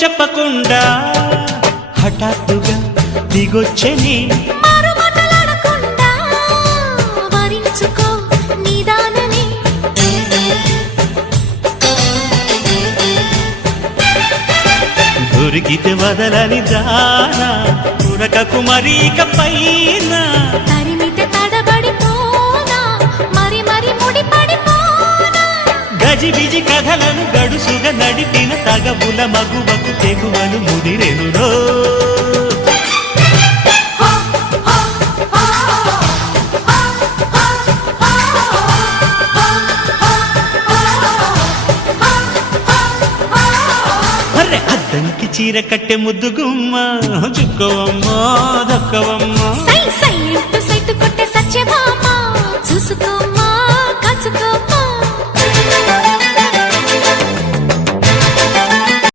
చెప్పకుండా హఠాత్తుగా దిగొచ్చని దొరికితే వదలని దానా ఉరకకు మరీక పైన తరిమితే తడబడిపోనా మరి మరి ముడిపడిపోనా గజిబిజి కథలను గడుసుగా నడిపిన తగవుల మగువకు తెగువలు ముదిరెనురో అద్దంకి చీర కట్టె ముద్దు గుమ్మ చుక్కవమ్మా దక్కవమ్మా సై సై అంటూ సైటు కొట్టే సత్యభామ చూసుకోమ్మా